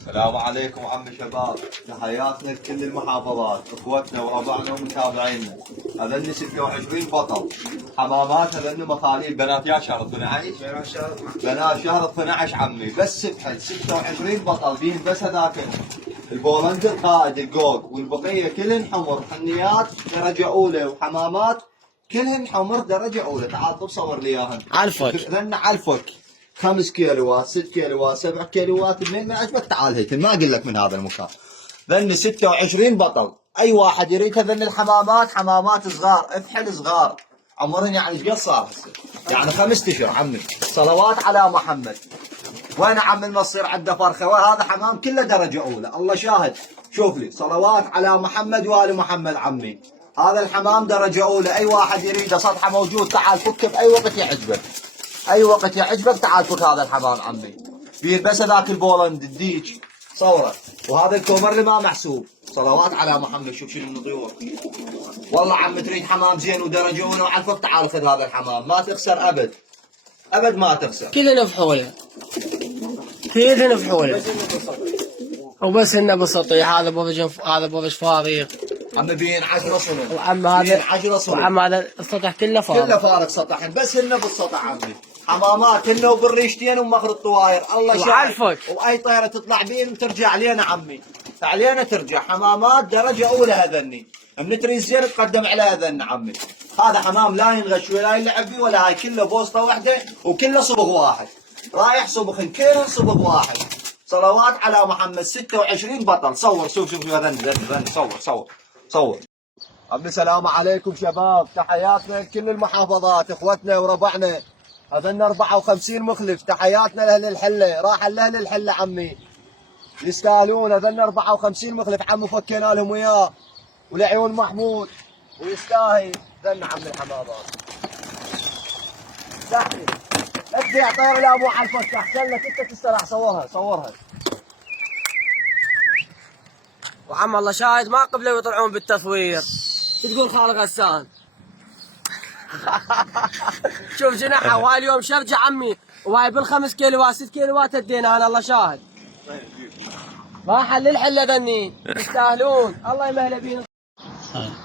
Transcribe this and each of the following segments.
السلام عليكم عم شباب، تحياتنا لكل المحافظات، اخوتنا وربعنا ومتابعينا. هذني 26 بطل حمامات، هذني مخاليب بنات يا شهر 12 بنات شهر 12 عمي، بس سبحل 26 بطل بين بس هذاك البولند القائد الجوج، والبقيه كلهن حمر حنيات درجه اولى وحمامات كلهن حمر درجه اولى. تعال طب صور لي اياهن علفك ذن علفك 5 كيلوات 6 كيلوات 7 كيلوات منين ما عجبك تعال هيك، ما اقول لك من هذا المكان. ذني 26 بطل، اي واحد يريدها. ذني الحمامات حمامات صغار افحل صغار، عمرهن يعني ايش قد صار هسه؟ يعني 5 اشهر عمي. صلوات على محمد. وين عم المصير عنده فرخه، وهذا حمام كله درجه اولى الله شاهد. شوف لي صلوات على محمد وال محمد عمي. هذا الحمام درجه اولى، اي واحد يريده سطحه موجود، تعال فك باي وقت يعجبك. اي وقت يعجبك تعال فك هذا الحمام عمي. بير بس هذاك البولند الديج صوره، وهذا الكومر اللي ما محسوب. صلوات على محمد. شوف شنو من طيور. والله عم تريد حمام زين ودرجه اولى وعلفك تعال خذ هذا الحمام، ما تخسر ابد ابد ما تخسر. كلنا بحوله كلنا بحوله وبس انه بالسطيح. هذا بوبج فارغ عم بين 10 صنم، وعم هذا 10 صنم، وعم هذا السطح كله فارغ كله فارغ سطح، بس هن بالسطح عمي. حمامات هن وبالريشتين ومخر الطواير الله شاهد. وعلفك واي طيره تطلع بين وترجع علينا عمي، علينا ترجع. حمامات درجه اولى هذني، من تريد زين تقدم على هذن عمي. هذا حمام لا ينغش ولا يلعب بيه ولا هاي، كله بوسطه واحده وكله صبغ واحد، رايح صبغ كلهم صبغ واحد. صلوات على محمد. 26 بطل. صور شوف هذن صور. عم السلام عليكم شباب، تحياتنا لكل المحافظات، اخوتنا وربعنا. هذن 54 مخلف، تحياتنا لاهل الحله، راح لاهل الحله عمي يستاهلون. هذن 54 مخلف عمي فكينا لهم وياه ولعيون محمود ويستاهل. ذن عم الحمامات سحلي لا تبيع طير لابو على الفك، احسن لك انت تستريح. صورها وعم الله شاهد ما قبلوا يطلعون بالتصوير. تقول خالد غسان شوف جناحه. وهاي اليوم شرجة عمي، وهاي بالخمس كيلوات 6 كيلوات ادينا انا الله شاهد. ما حل الحله ذنين يستاهلون الله يمهل بيهم.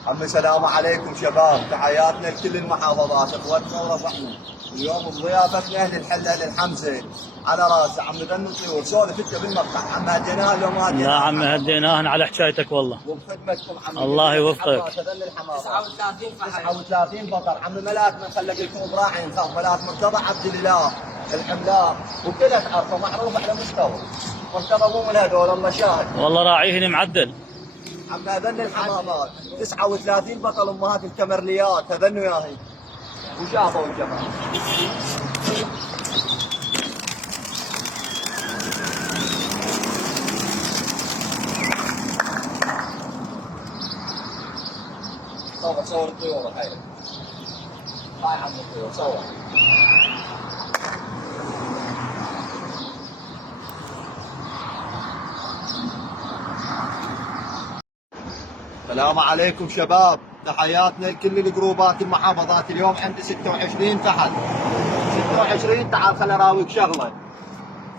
عم السلام عليكم شباب، تحياتنا لكل المحافظات، اخوتنا وربعنا. اليوم بضيافتنا اهل الحله اهل الحمزه على راسه. عم ذن الطيور سولف انت بالمقطع، عم هديناها لو ما هديناها؟ لا عم هديناهن على حكايتك والله. وبخدمتكم عم. الله يوفقك. 39 بطل عم. ملاك من خلق لكم براعي نخاف، ملاك مرتضى عبد الله الحملاق، وكلها تعرفه معروف على مستوى. مرتضى مو من هذول الله شاهد. والله راعيهن معدل. عم هذن الحمامات 39 بطل امهات الكمرليات هذن وياهي. وشافوا الجماعه. صور الطيور هاي. هاي عم الطيور صور. السلام عليكم شباب، تحياتنا لكل الجروبات المحافظات. اليوم عندي 26 فحل. 26 تعال خل اراويك شغله.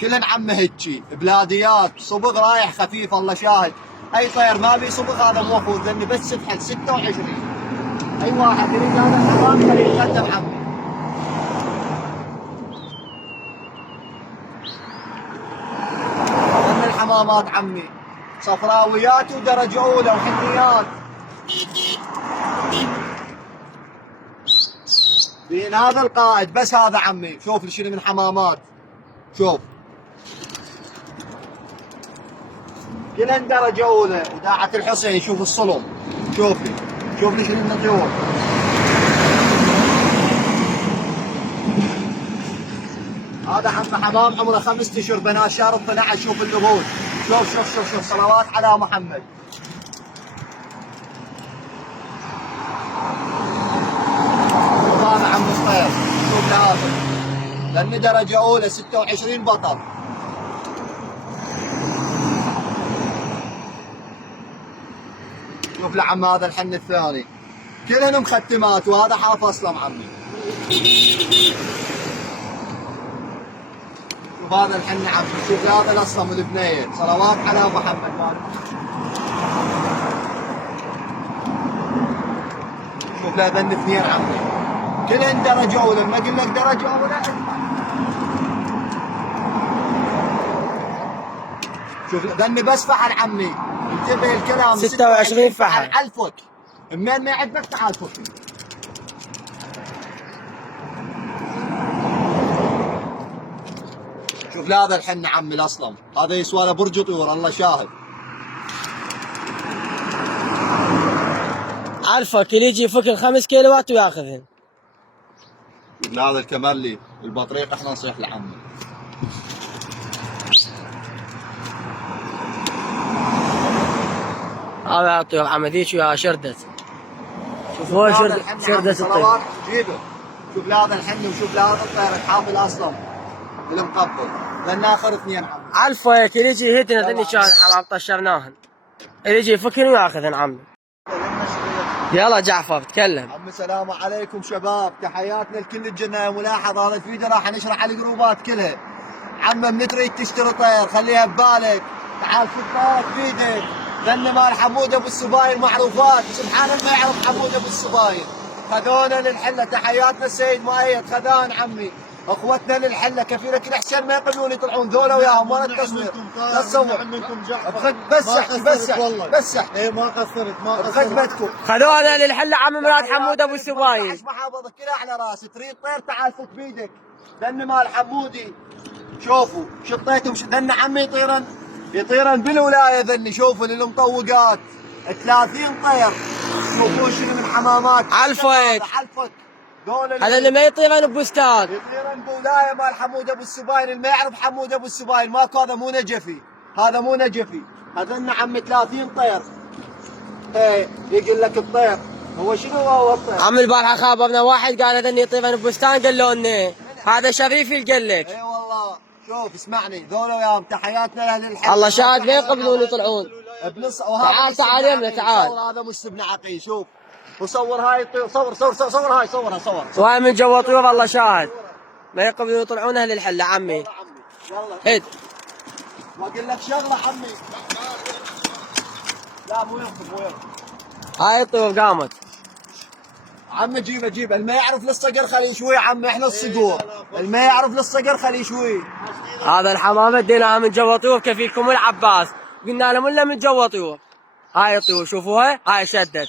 كلن عم هيجي بلاديات صبغ رايح خفيف الله شاهد. اي طير ما بي صبغ هذا موفور لاني بس سبحل 26. اي واحد يريد هذا الحمام يقدم عمي. هذن الحمامات عمي صفراويات ودرجه اولى وحنيات. بين هذا القائد بس هذا عمي. شوف لي شنو من حمامات، شوف كلهن درجه اولى. وداعة الحسين شوف الصلم، شوف لي شنو من الطيور. هذا عم حمام عمره 5 اشهر بنات شهر 12. شوف اللبون، شوف صلوات على محمد. هذا عم الطير شوف هذا لانه درجه اولى 26 بطل. شوف لعم هذا الحن الثاني كلهن مختمات، وهذا حاف اصلا عمي. شوف هذا الحين عمي، شوف هذا الاصلم البنيه، صلوات على محمد. شوف لا ذن اثنين عمي، كلهن درجه اولى، ما اقول لك درجه اولى. شوف ذن بس فحل عمي، انتبه الكلام. 26 فحل على الفك، منين ما يعجبك تعال فك. شوف لا هذا الحين عمي الاصلم، هذا يسوى له برج طيور الله شاهد. عرفك اللي يجي يفك ال5 كيلوات وياخذهن. شوف لا هذا الكمرلي البطريق احنا نصيح لعمي. هذا الطيور عمي ذيك ويا شردت. شوف هو شردت الطيور. جيبه. شوف لا هذا الحن وشوف لا هذا الطير الحافل اصلا المقبل، لان اخر اثنين عمي. عرفك اللي يجي يهتنا ذني كان حرام طشرناهن. اللي يجي يفكن وياخذهن عمي. يلا جعفر تكلم. عمي السلام عليكم شباب، تحياتنا لكل الجنة. ملاحظ هذا الفيديو راح نشرح على الجروبات كلها. عمي من تريد تشتري طير خليها ببالك، تعال فك طيرك بيدك. ذن مال حمود ابو السباين معروفات، سبحان الله ما يعرف حمود ابو السباين. خذونا للحله، تحياتنا السيد مؤيد خذان عمي. اخوتنا للحله كفيله كل حسين ما يقبلون يطلعون ذولا وياهم ورا التصوير. لا تصور بس احكي بس احكي. اي ما قصرت بخدمتكم. خذونا للحله عمي مراد حمود ابو السباين. ما حافظك كلها على راسي، تريد طير تعال فك بيدك. ذن مال حمودي شوفوا شطيتهم ذن عمي يطيرن بالولايه ذني. شوفوا للمطوقات 30 طير. شوفوا شنو من حمامات. علفك دول هذا اللي ما يطيرن ببستان، يطيرن بولايه مال حمود ابو السباين. اللي ما يعرف حمود ابو السباين ماكو، هذا مو نجفي، هذا مو نجفي. هذن عمي 30 طير. ايه يقول لك الطير هو شنو هو الطير؟ عمي البارحه خابرنا واحد قال هذا يطيرن ببستان، قال له انه هذا شريفي قال لك. اي والله. شوف اسمعني ذولا وياهم تحياتنا لاهل الحلم. الله شاهد ما يقبلون يطلعون. بنص تعال يمنا تعال. هذا مستبن عقيل. شوف وصور هاي الطيور. صور هاي صور. وهاي من جوا طيور الله شاهد ما يقبلون يطلعون اهل الحله عمي. يلا هيد واقول لك شغله عمي. لا مو يركب. هاي الطيور قامت عمي. جيبه اللي ما يعرف للصقر خليه شوي عمي. احنا الصقور اللي ما يعرف للصقر خليه شوي. هذا الحمامه اديناها من جوا طيور كفيلكم العباس، قلنا لهم الا من جوا طيور. هاي الطيور شوفوها، هاي شدت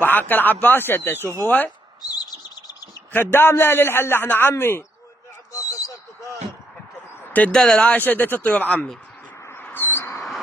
وحق العباس شدت. شوفوها خدام لاهل الحله احنا عمي. تدلل هاي شدت الطيور عمي.